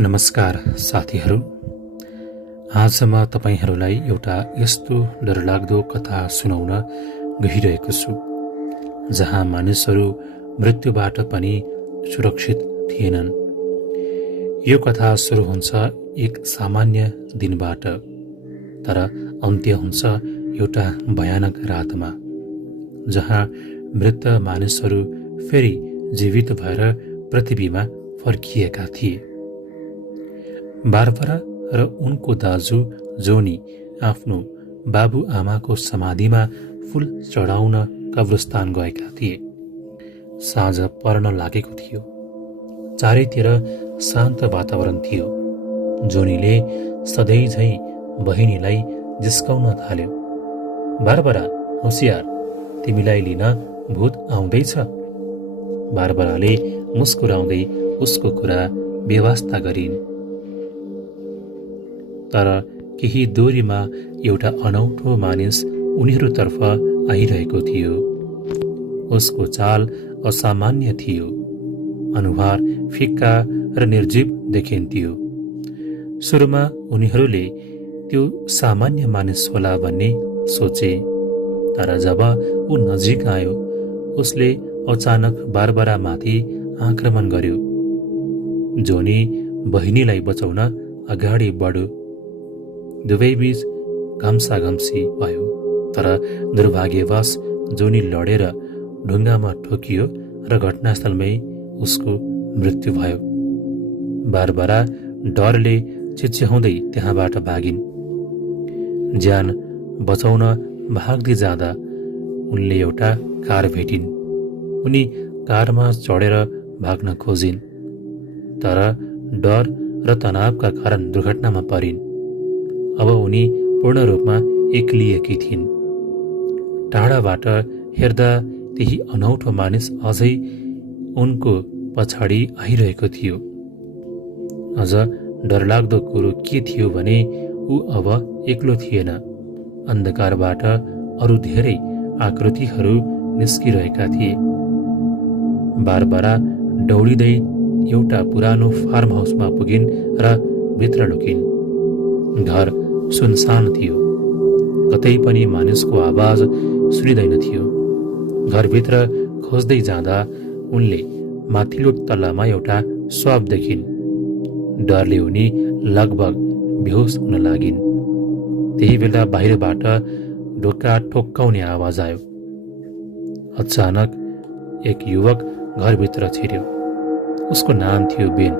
नमस्कार साथीहरू, आज म तपाईहरूलाई एउटा यस्तो डरलाग्दो कथा सुनाउन गइरहेको छु जहाँ मानिसहरू मृत्युबाट पनि सुरक्षित थिएनन्। यो कथा सुरु हुन्छ एक सामान्य दिनबाट, तर अन्त्य हुन्छ एउटा भयानक रातमा जहाँ मृत मानिसहरू फेरि जीवित भएर पृथ्वीमा फर्किएका थिए। बारबरा र उनको दाजु जोनी आफ्नो बाबुआमाको समाधिमा फूल चढाउन कब्रस्तान गएका थिए। साँझ पर्न लागेको थियो। चारैतिर शान्त वातावरण थियो। जोनीले सधैँ झैँ बहिनीलाई जिस्काउन थाल्यो, बारबरा होशियार, तिमीलाई लिन भूत आउँदैछ। बारबराले मुस्कुराउँदै उसको कुरा बेवास्ता गरिन्। तर केही दूरीमा एउटा अनौठो मानिस उनीहरूतर्फ आइरहेको थियो। उसको चाल असामान्य थियो। अनुहार फिक्का र निर्जीव देखिन्थ्यो। सुरुमा उनीहरूले त्यो सामान्य मानिस होला भन्ने सोचे, तर जब ऊ नजिक आयो उसले अचानक बारबरामाथि आक्रमण गर्यो। जोनी बहिनीलाई बचाउन अगाडि बढ्यो। दुवैबीच घम्साघम्सी भयो, तर दुर्भाग्यवश जोनी लडेर ढुङ्गामा ठोकियो र घटनास्थलमै उसको मृत्यु भयो। बारबरा डरले चिच्याउँदै त्यहाँबाट भागिन्। ज्यान बचाउन भाग्दै जाँदा उनले एउटा कार भेटिन्। उनी कारमा चढेर भाग्न खोजिन्, तर डर र तनावका कारण दुर्घटनामा परिन्। अब उनी पूर्ण रूपमा एक्लिएकी थिइन्। टाढाबाट हेर्दा त्यही अनौठो मानिस अझै उनको पछाडि आइरहेको थियो। अझ डरलाग्दो कुरो के थियो भने ऊ अब एक्लो थिएन। अन्धकारबाट अरू धेरै आकृतिहरू निस्किरहेका थिए। बारबरा दौडिँदै एउटा पुरानो फार्म हाउसमा पुगिन् र भित्र लुकिन्। घर सुनसान थियो। कतै पनि मानिसको आवाज सुनिँदैन थियो। घरभित्र खोज्दै जाँदा उनले माथिल्लो तल्लामा एउटा शव देखिन्। डरले उनी लगभग बेहोस हुन लागिन्। त्यही बेला बाहिरबाट ढोका ठोक्काउने आवाज आयो। अचानक एक युवक घरभित्र छिर्यो। उसको नाम थियो बेन।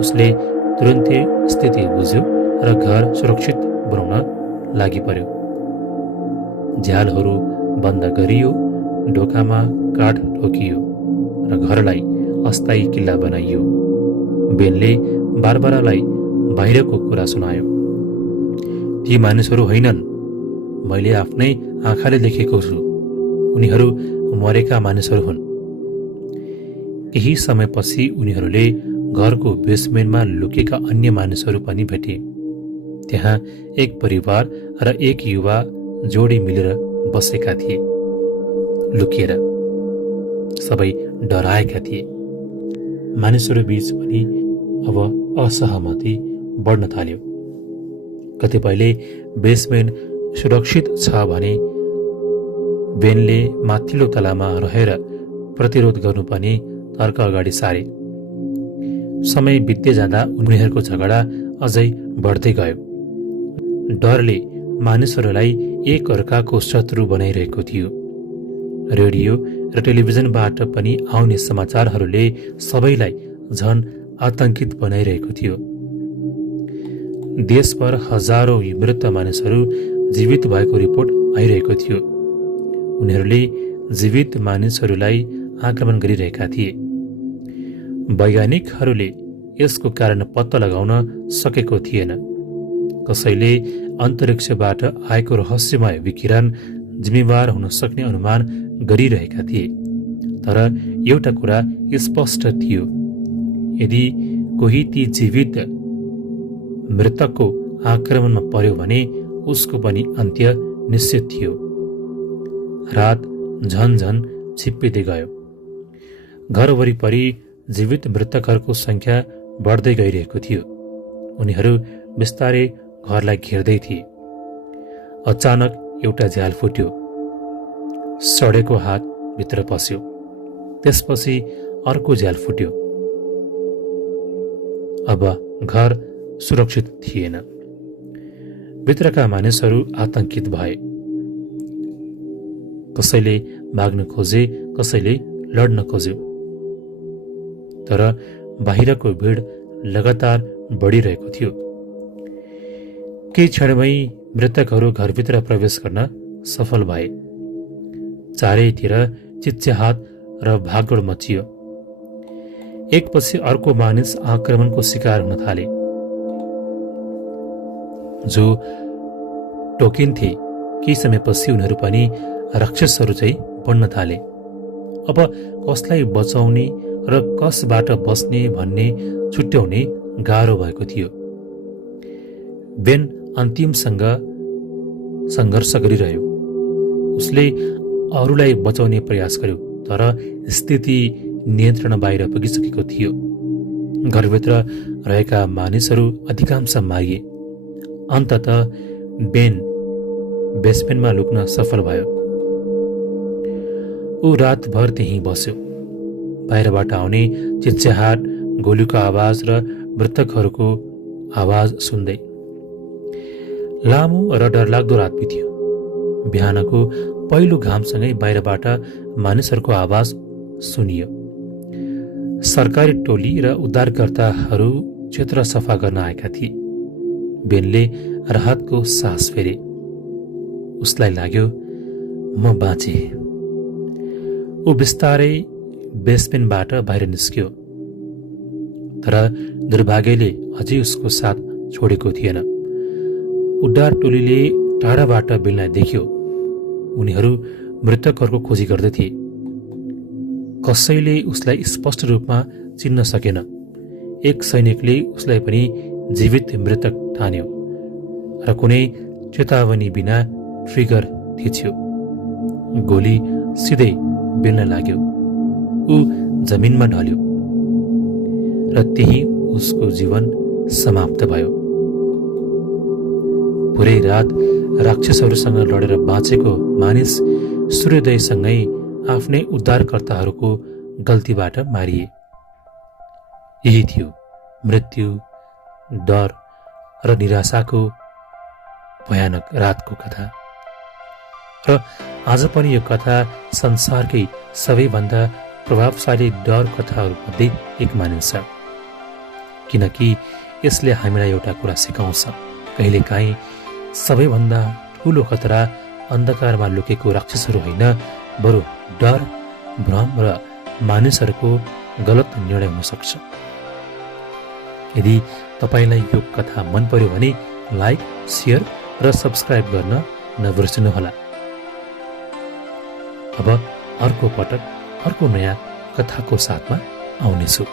उसले तुरुन्तै स्थिति बुझ्यो र घर सुरक्षित बनाउन लागि पर्यो। झ्यालहरू बन्द गरियो, ढोकामा काठ ठोकियो र घरलाई अस्थायी किल्ला बनाइयो। बेनले बारबरालाई बाहिरको कुरा सुनायो। ती मानिसहरू होइनन्, मैले आफ्नै आँखाले देखेको छु। उनीहरू मरेका मानिसहरू हुन्। केही समयपछि उनीहरूले घरको बेसमेन्टमा लुकेका अन्य मानिसहरू पनि भेटे। त्यहाँ एक परिवार र एक युवा जोडी मिलेर बसेका थिए, लुकिएर। सबै डराएका थिए। मानिसहरू बीच पनि अब असहमति बढ्न थाल्यो। कतिपयले बेसमेन्ट सुरक्षित छ भने बेनले माथिल्लो तलामा रहेर प्रतिरोध गर्नुपर्ने तर्क अगाडि सारे। समय बित्दै जाँदा उनीहरूको झगडा अझै बढ्दै गयो। डरले मानिसहरूलाई एक अर्काको शत्रु बनाइरहेको थियो। रेडियो र टेलिभिजनबाट पनि आउने समाचारहरूले सबैलाई झन आतंकित बनाइरहेको थियो। देशभर हजारौं मृत मानिसहरू जीवित भएको रिपोर्ट आइरहेको थियो। उनीहरूले जीवित मानिसहरूलाई आक्रमण गरिरहेका थिए। वैज्ञानिकहरूले यसको कारण पत्ता लगाउन सकेको थिएन। कसैले अन्तरिक्षबाट आएको रहस्यमय विकिरण जिम्मेवार हुन सक्ने अनुमान गरिरहेका थिए। तर एउटा कुरा स्पष्ट थियो, यदि कोही ती जीवित मृतकको आक्रमणमा पर्यो भने उसको पनि अन्त्य निश्चित थियो। रात झन छिप्पिँदै गयो। घर वरिपरि जीवित मृतकहरूको संख्या बढ्दै गइरहेको थियो। उनीहरू बिस्तारै घरलाई घेर्दै थिए। अचानक एउटा झ्याल फुट्यो। सडेको हात भित्र पस्यो। त्यसपछि अर्को झ्याल फुट्यो। अब घर सुरक्षित थिएन। भित्रका मानिसहरू आतंकित भए। कसैले भाग्न खोजे, कसैले लड्न खोज्यो। तर बाहिरको भिड लगातार बढिरहेको थियो। केही क्षणमै मृतकहरू घरभित्र प्रवेश गर्न सफल भए। चारैतिर चिच्याहात र भागदौड मचियो। एकपछि अर्को मानिस आक्रमणको शिकार हुन थाले। जो टोकिन्थे केही समयपछि उनीहरू पनि राक्षसहरू चाहिँ बढ्न थाले। अब कसलाई बचाउने र कसबाट बस्ने भन्ने छुट्याउने गाह्रो भएको थियो। बेन अन्तिमसँग सङ्घर्ष गरिरह्यो। उसले अरूलाई बचाउने प्रयास गर्यो, तर स्थिति नियन्त्रण बाहिर पुगिसकेको थियो। घरभित्र रहेका मानिसहरू अधिकांश मारिए। अन्ततः बेन बेसमेन्टमा लुक्न सफल भयो। ऊ रातभर त्यहीँ बस्यो, बाहिरबाट आउने चिच्याहाट, गोलीको आवाज र मृतकहरूको आवाज सुन्दै। लामो र डरलाग्दो रात बित्यो। बिहानको पहिलो घामसँगै बाहिरबाट मानिसहरूको आवाज सुनियो। सरकारी टोली र उद्धारकर्ताहरू क्षेत्र सफा गर्न आएका थिए। बेनले राहतको सास फेरे। उसलाई लाग्यो, म बाँचे। ऊ बिस्तारै बेसमेन्टबाट बाहिर निस्क्यो। तर दुर्भाग्यले अझै उसको साथ छोडेको थिएन। उद्धार टोलीले टाढाबाट बेनलाई देख्यो। उनीहरू मृतकहरूको खोजी गर्दथे। कसैले उसलाई स्पष्ट रूपमा चिन्न सकेन। एक सैनिकले उसलाई पनि जीवित मृतक ठान्यो र कुनै चेतावनी बिना ट्रिगर थिच्यो। गोली सिधै बेल्न लाग्यो। ऊ जमिनमा ढल्यो र त्यही उसको जीवन समाप्त भयो। पुरै रात राक्षसहरूसँग लडेर बाँचेको मानिस सूर्योदयसँगै आफ्नै उद्धारकर्ताहरूको गल्तीबाट मारिए। यही थियो मृत्यु, डर र निराशाको भयानक रातको कथा। र आज पनि यो कथा संसारकै सबैभन्दा प्रभावशाली डर कथाहरूमध्ये एक मानिन्छ, किनकि यसले हामीलाई एउटा कुरा सिकाउँछ। कहिलेकाहीँ सबैभन्दा ठुलो खतरा अन्धकारमा लुकेको राक्षसहरू होइन, बरु डर, भ्रम र मानिसहरूको गलत निर्णय हुन सक्छ। यदि तपाईलाई यो कथा मन पर्यो भने लाइक, शेयर र सब्स्क्राइब गर्न नबिर्सनुहोला। अब अर्को पटक अर्को नयाँ कथाको साथमा आउनेछु।